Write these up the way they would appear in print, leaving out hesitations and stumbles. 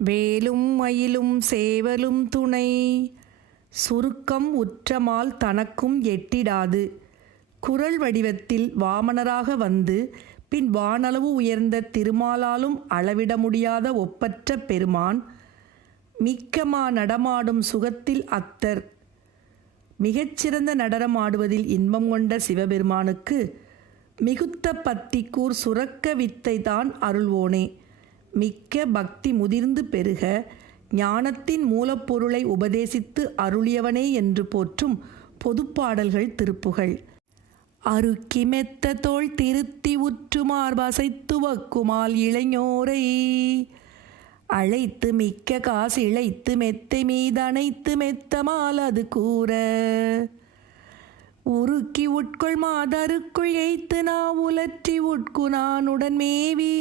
வேலும் மயிலும் சேவலும் துணை. சுருக்கம் உற்றமால் தனக்கும் எட்டிடாது. குறள் வடிவத்தில் வாமனராக வந்து பின் வானளவு உயர்ந்த திருமாலாலும் அளவிட முடியாத ஒப்பற்ற பெருமான். மிக்கமா நடமாடும் சுகத்தில் அத்தர். மிகச்சிறந்த நடனம் ஆடுவதில் இன்பம் கொண்ட சிவபெருமானுக்கு மிகுத்த பத்திக்கூர் சுரக்க வித்தை தான் அருள்வோனே. மிக்க பக்தி முதிர்ந்து பெருக ஞானத்தின் மூலப்பொருளை உபதேசித்து அருளியவனே என்று போற்றும் பொதுப்பாடல்கள் திருப்புகழ். அருக்கி மெத்த தோள் திருத்தி உற்று மார்பசைத்து வக்குமால் இளைஞோரை அழைத்து மிக்க காசு இழைத்து மெத்தை மீதனைத்து மெத்தமால் அது கூற உருக்கி உட்கொள் மாதருக்குள் எய்த்து நான் உலற்றி உட்கு நானுடன் மேவி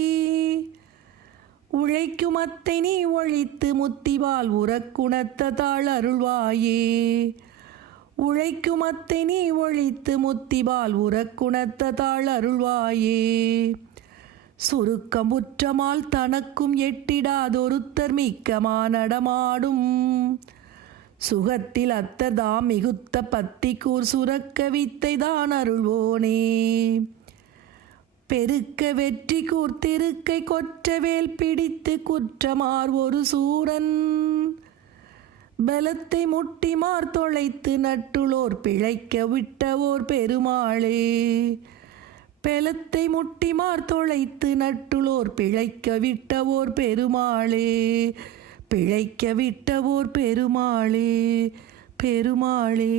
உழைக்கும் அத்தை நீ ஒழித்து முத்திவால் உறக்குணத்த தாள் அருள்வாயே. உழைக்கும் அத்தை நீ ஒழித்து முத்திவால் உறக்குணத்த தாள் அருள்வாயே. சுருக்கம் உற்றமால் தனக்கும் எட்டிடாதொருத்தர் மிக்கமா நடமாடும் சுகத்தில் அத்ததாம் மிகுத்த பத்திக்கூர் சுரக்க வித்தை தான் அருள்வோனே. பெருக்க வெற்றி கூர்த்திருக்கை கொற்றவேல் பிடித்து குற்றமார் ஒரு சூரன் பலத்தை முட்டிமார் தொலைத்து நட்டுளோர் பிழைக்க விட்டவோர் பெருமாளே. பலத்தை முட்டிமார் தொலைத்து நட்டுளோர் பிழைக்க விட்டவோர் பெருமாளே. பிழைக்க விட்டவோர் பெருமாளே பெருமாளே.